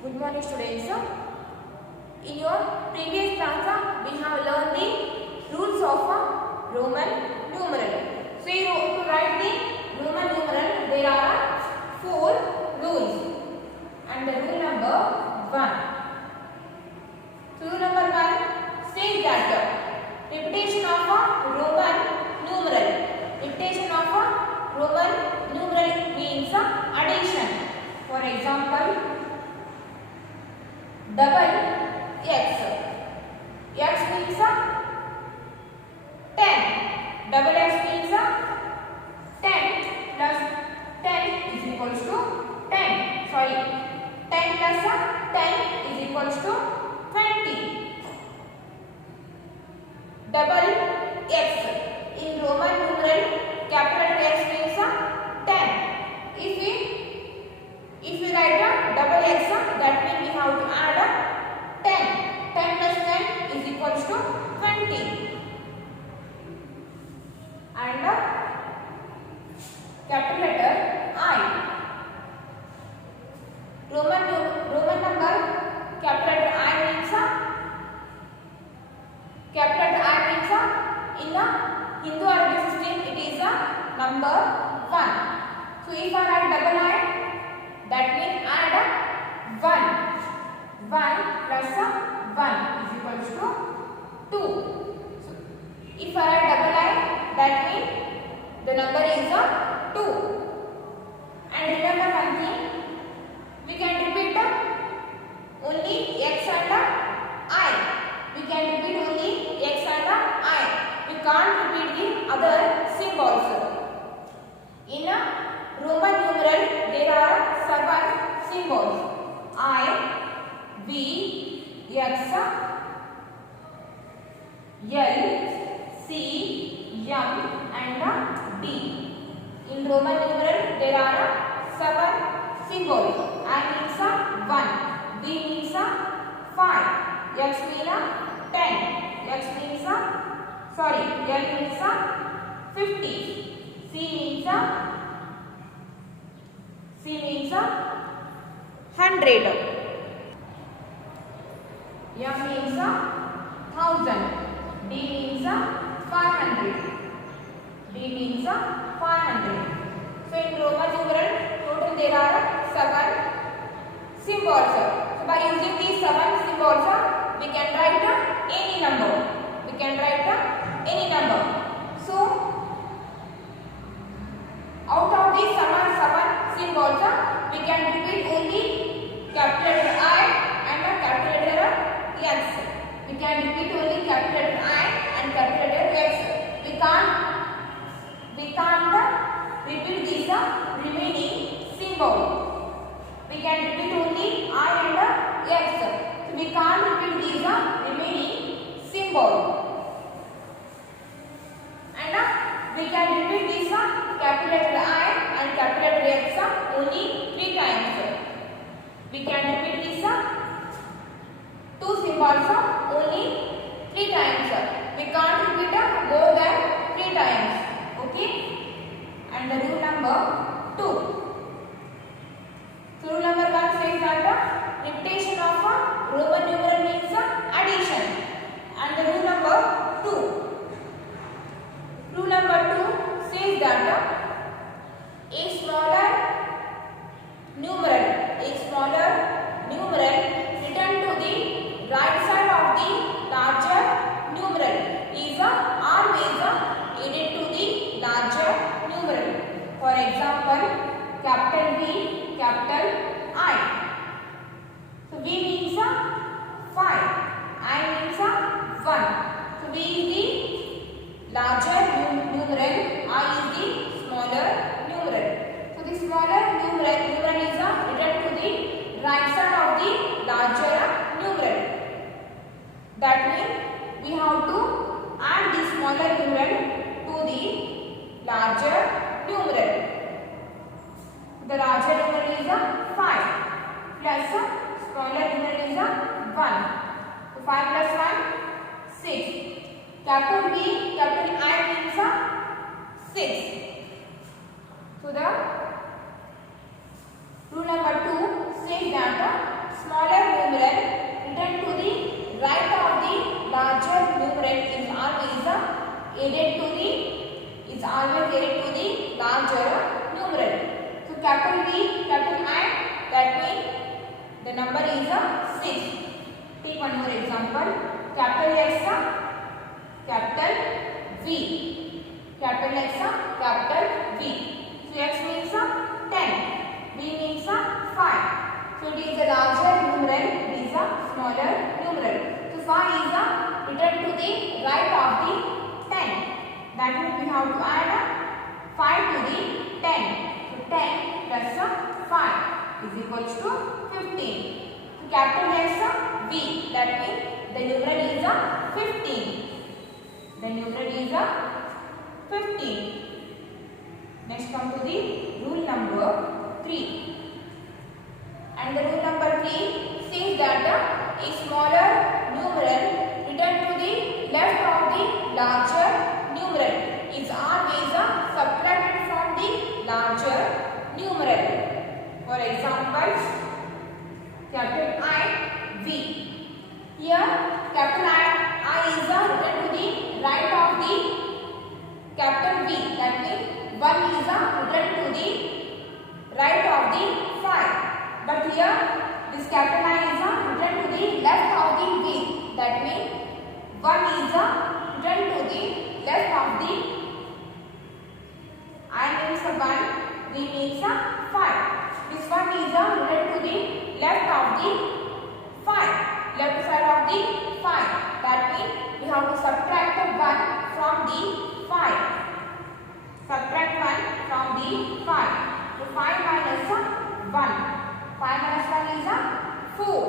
Good morning students. In your previous class we have learned the rules of Roman numeral. So to write the Roman numeral there are 4 rules and the rule number 1. So rule number 1 says that repetition of a Roman numeral. Repetition of a Roman numeral means addition. For example, double x. X means 10. Double x means 10 plus 10 is equals to 10. Sorry, 10 plus 10 is equals to 20. Double x. In Roman numeral, capital X means 10. If we write a double x, that means we have to add 10. 10 plus 10 is equals to 20. And capital letter I. Roman number, capital letter I means in the Hindu alphabet system it is a number 1. So if I write double I, that means add 1. 1 plus 1 is equals to 2. So if I write double I, that means the number is 2. And remember one thing, we can repeat only x and I. We can repeat only x and I. We can't repeat the other symbols. In Roman numeral there are 7 symbols: I, V, X, L, C, M and D. In Roman numeral there are 7 symbols. I means 1, V means 5, X means 10, X means L means 50, C means 100, M means 1000, D means 500, D means 500. So in Roman numeral total there are 7 symbols. So by using these 7 symbols we can write any number. So out of these 7 symbols we can repeat only capital letter I and capital letter X. We can repeat only capital letter I and capital letter X. We can't repeat these remaining symbols. We can repeat only I and X. So we can't repeat these remaining symbols. And we can repeat these capital letter I and capital letter X only 3 times. We can repeat these 2 symbols only 3 times. We can't repeat more than 3 times. Okay? And the rule number 2. So rule number 1 says that repetition of Roman numeral means addition. And the rule number 2. Rule number 2 says that a smaller numeral written to the right side of the larger numeral is always added to the larger numeral. For example, capital V, capital I. So V means 5, I means 1. So V is the larger numeral, I is the smaller numeral. So the smaller numeral is written to the right side of the larger numeral. That means we have to add the smaller numeral to the larger numeral. The larger numeral is 5 plus smaller numeral is 1. So 5 plus 1, 6. Capital V, capital I means 6. So the rule number 2 says that The number is a 6. Take one more example. Capital X, capital V. Capital X, capital V. So X means 10. V means 5. So it is a larger numeral. It is a smaller numeral. So 5 is written to the right of the 10. That means we have to add 5 to the 10. So 10 plus 5 is equals to 15. So capital X V. That means the numeral is 15. The numeral is 15. Next come to the rule number 3. And the rule number 3 says that a smaller numeral written to the left of the larger numeral is always subtracted from the larger numeral. For example, capital I V. Here capital I is written to the right of the capital V. That means 1 is written to the right of the 5. But here this capital I is written to the left of the V. That means 1 is written to the left of the I means 1, V means 5. This 1 is written to the left of the 5, left side of the 5. That means we have to subtract 1 from the 5. Subtract 1 from the 5. So 5 minus 1. 5 minus 1 is 4.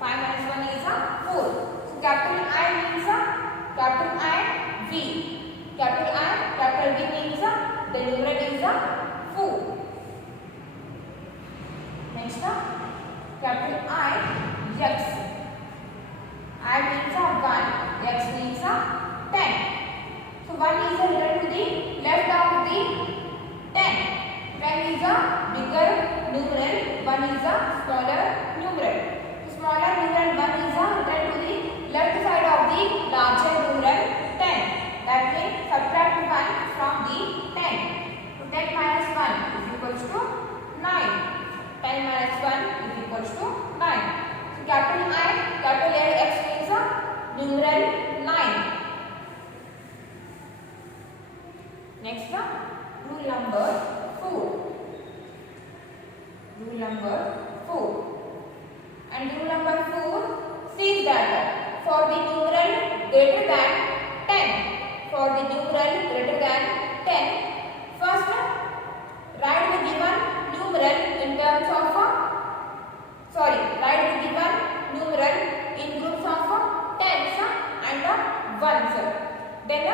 5 minus 1 is 4. So capital I means capital I V. Capital I, capital V means the numeral is 4. Next, capital I X. I means 1, X means 10. So 1 is written to the left of the 10. 10 is a bigger numeral, 1 is a smaller numeral. The smaller numeral 1 is written to the left side of the larger numeral 10. That means subtract 1 from the 10. So 10 minus 1 is equals to 9. 10 minus 1 is equals to 9. So capital I, capital X means numeral 9. Next, rule number 4. Rule number 4. And rule number 4 says that for the numeral greater than 10, for the numeral greater than 10, first write the given numeral in terms of write the given numeral in groups of tens and ones. Then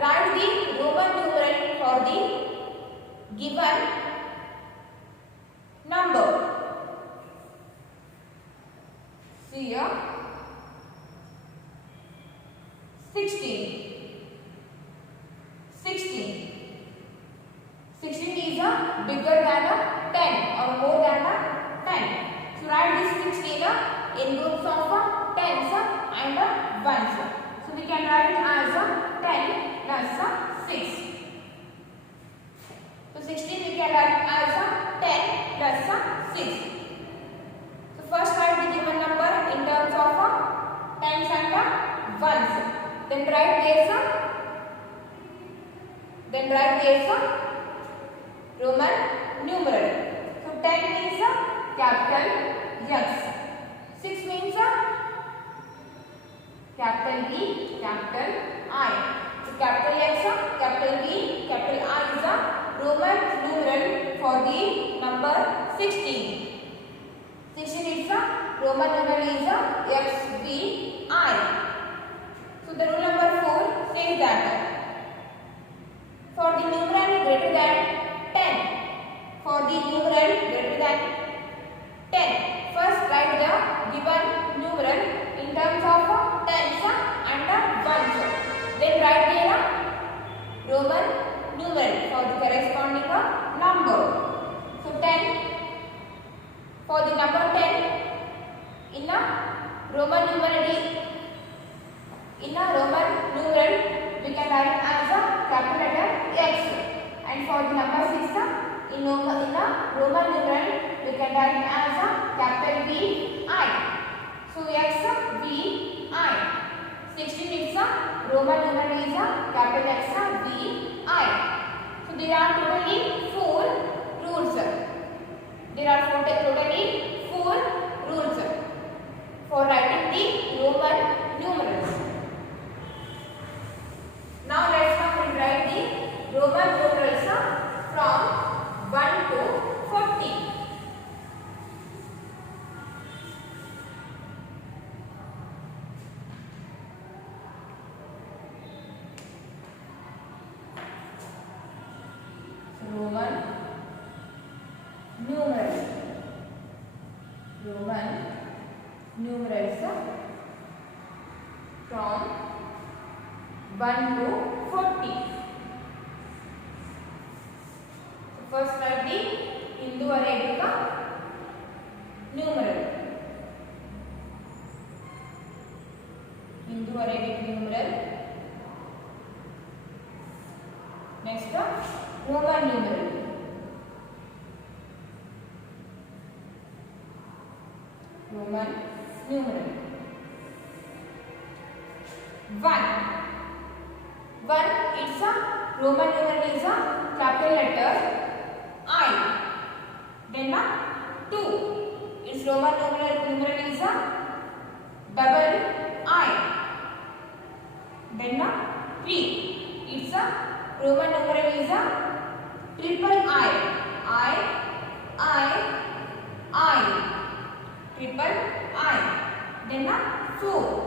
write the Roman numeral for the given number. See here, 16. 16. 16 is bigger than 10 or more than 10. So write this 16 in groups of tens and ones. So we can write it as 10 plus 6. So 16 we can write it as 10 plus 6. So first write the given number in terms of tens and ones. Then write this Roman numeral. So 10 means capital X. 6 means capital V, capital I. So capital X, capital V, capital I is a Roman numeral for the number 16. 16 is a Roman numeral is XVI. So the rule number 4 says that for the numeral greater than 10, for the numeral greater than 10, first write the given numeral in terms of tens and ones. Then write the Roman numeral for the corresponding number. So 10, for the number 10 in a Roman numeral, we can write it as a capital letter X. And for the number 6 in a Roman numeral, we can write it as a capital V I. So X V I. 16 is a Roman numeral is a capital X V I. So there are totally 4 rules. There are totally 4 rules for writing the Roman numerals. Now let's come and write the Roman numerals from 1 to 40. Roman numerals. Roman numerals from 1 to 40. First write the Hindu-Arabic numeral. Hindu-Arabic numeral. Next Roman numeral. Roman numeral. 1. It's a Roman numeral is a capital letter I. Then 2. Its Roman numeral is a double I. Then 3. It's a Roman numeral is a triple I. Triple I. Then 4.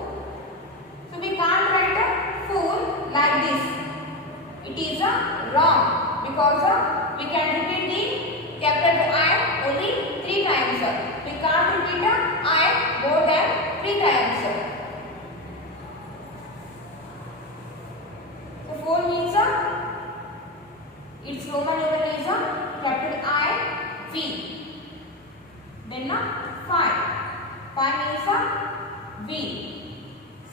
So we can't write 4 like this. It is wrong because we can repeat the capital I only 3 times. We can't repeat I more than 3 times. So 4 means its Roman numeral is capital I V. Then 5. 5 means V.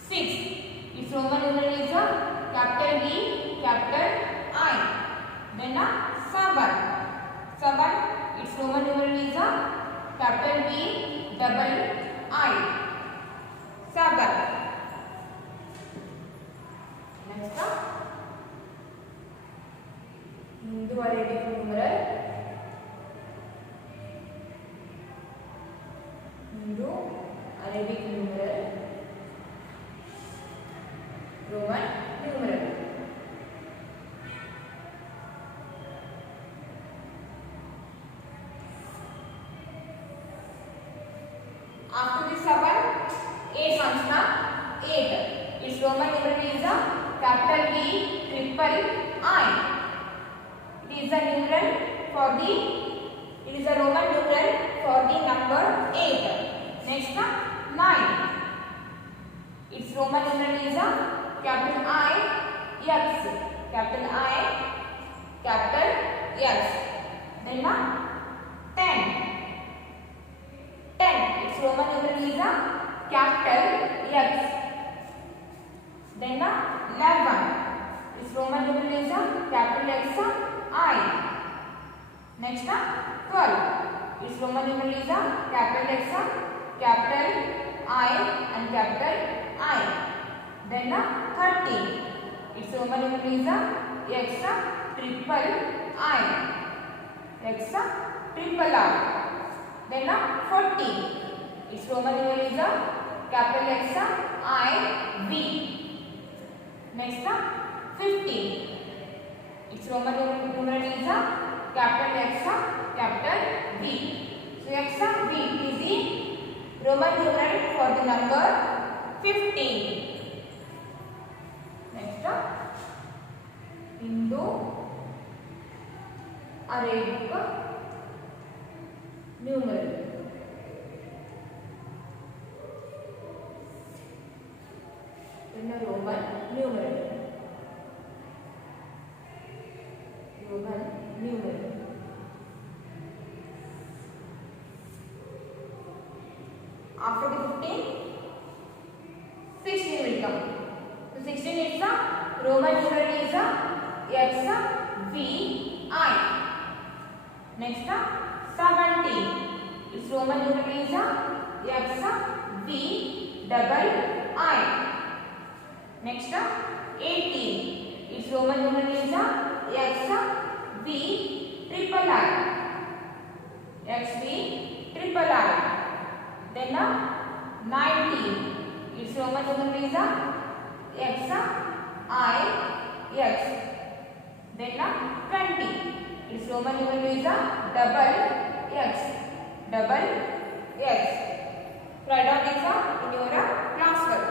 6. Its Roman numeral is capital V, capital I. Then 7. 7. Its Roman numeral is capital V, double I. 7. Next Hindu-Arabic numeral. Hindu-Arabic numeral. Roman numeral. After the 7, 8 comes now. 8. Its Roman numeral is capital V, triple I. It is a numeral for the. It is a Roman numeral for the number 8. Next 9. Its Roman numeral is capital I, X. Capital I, capital X. Then 10. 10. Its Roman numeral is capital X. Then 11. Its Roman numeral is capital X, I. Next 12. Its Roman numeral is capital X, capital I and capital I. Then 13. Its Roman numeral is X triple I. X triple I. Then 14. Its Roman numeral is capital X I V. Next 15. Its Roman numeral is capital X capital V. So X V is the Roman numeral for the number 15. Next Hindu-Arabic numeral. Then Roman numeral. Roman numeral. After the 15, 16 will come. So 16 is the Roman numeral is X V I. Next 17. Its Roman Roman numeral is X V double I. Next 18. Its Roman numeral is X V triple I. X V triple I. Then 19. Its Roman numeral is X I X. Then 20. Its Roman numeral is double X. Double X. Write down this in your class work.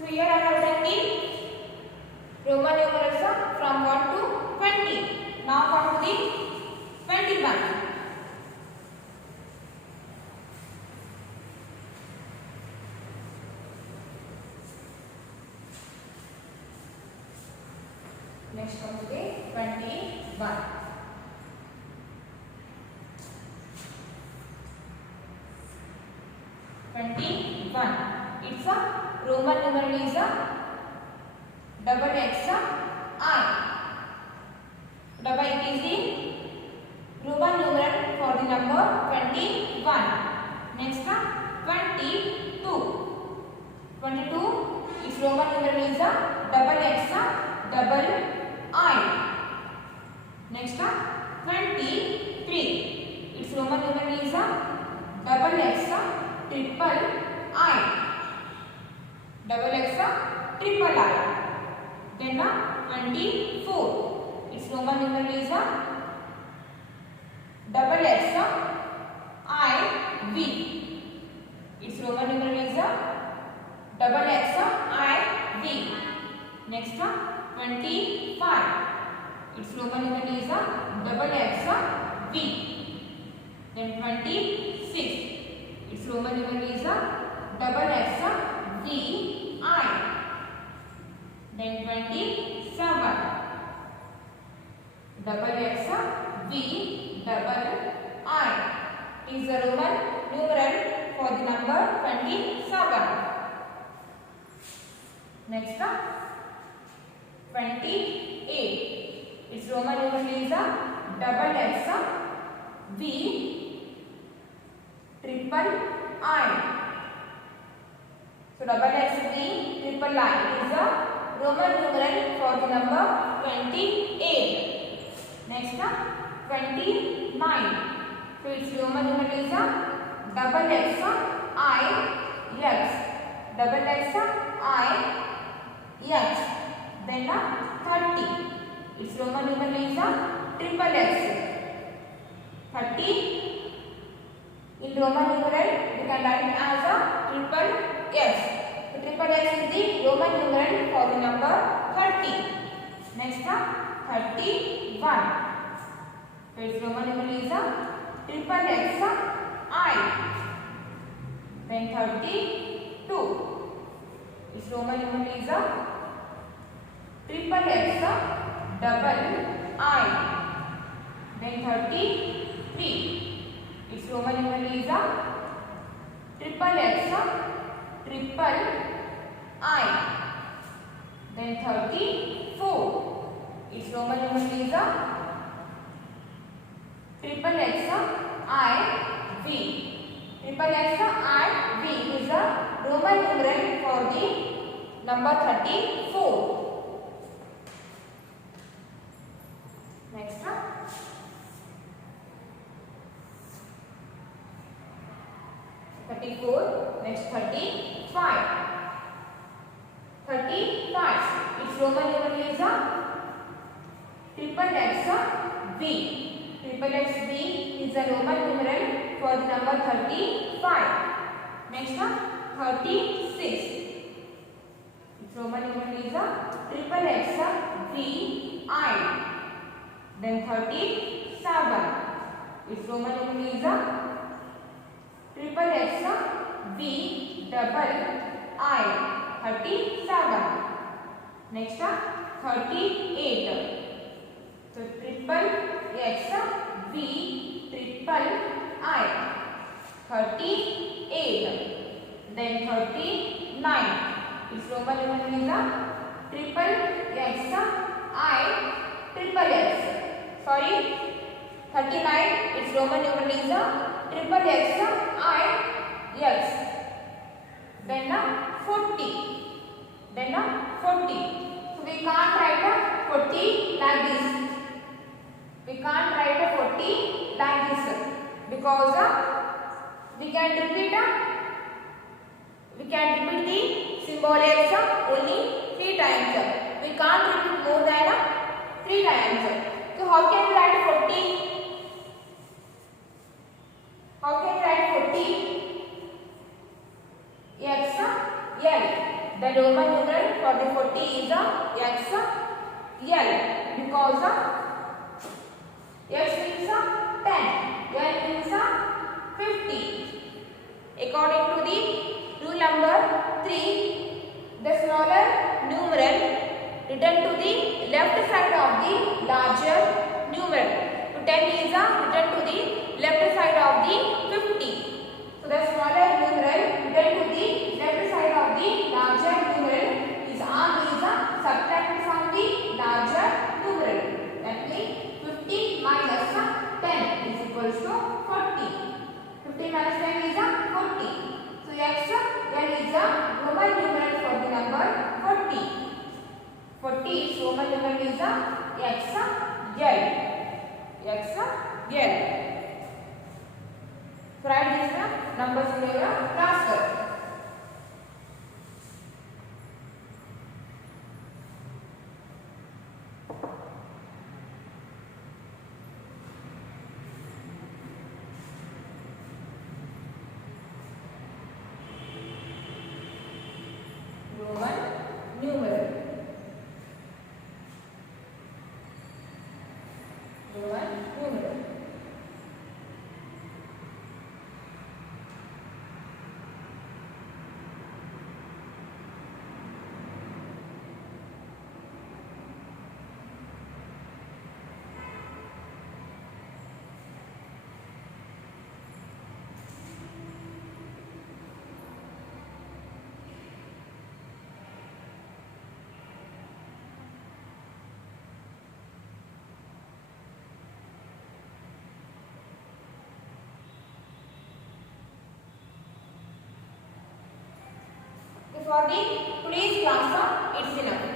So here I have written Roman numerals from 1 to 20. Now come to the 21. Next come to the 21. 21. It's a Roman numeral is double X I. Double it is the Roman numeral for the number 21. Next 22. 22 its Roman numeral is double X double I. Next 23 its Roman numeral is double X triple I. Double X triple I. Then 24. Its Roman numeral is double X I V. Its Roman numeral is double X I V. Next 25. Its Roman numeral is double X V. Then 26. Its Roman numeral is double X V I. Then 27. Double X V double I is the Roman numeral for the number 27. Next 28. Its Roman numeral is double X V triple I. So double X V triple I is a Roman numeral for the number 28. Next 29. So its Roman numeral is double X I X. Double X I X. Then 30. Its Roman numeral is triple X. 30. In Roman numeral, we can write it as a triple X. So triple X is the Roman numeral for the number 30. Next 31. So its Roman numeral is triple X I. Then 32. Its Roman numeral is triple X double I. Then 33. Its Roman numeral is triple X triple I. Then 34. Its Roman numeral is triple X I V. Triple X I V is a Roman numeral for the number 34. Next 34. Next 35. 35. Its Roman numeral is a triple X V. Triple X V is a Roman numeral for the number 35. Next 36. Its Roman numeral is a triple X V I. Then 37. Its Roman numeral is a triple X V double I. 37. Next 38. So triple X V triple I. 38. Then 39. Its Roman numeral is a triple X I triple X. Sorry, 39. Its Roman numeral is a triple X I X. Then 40. Then 40. So we can't write a 40 like this. We can't write a 40 like this because we can repeat the symbol X only 3 times. We can't repeat more than 3 times. So how can we write 40? How can we write 40? X L. The Roman numeral for the 40 is X L because X means 10, L means 50. According to the rule number 3, the smaller numeral written to the left side of the larger numeral. So 10 is written to the left side of the 50. So the smaller numeral written to the left side of the larger numeral is subtracted from the larger numeral. That means 50 minus 10 is equals to 40. 50 minus 10 is 40. So X L is a Roman numeral for the number 40. 40 is Roman numeral is X L. X L. So write this numbers in your class work. Roman numeral. Roman numeral. For the today's class, it's enough.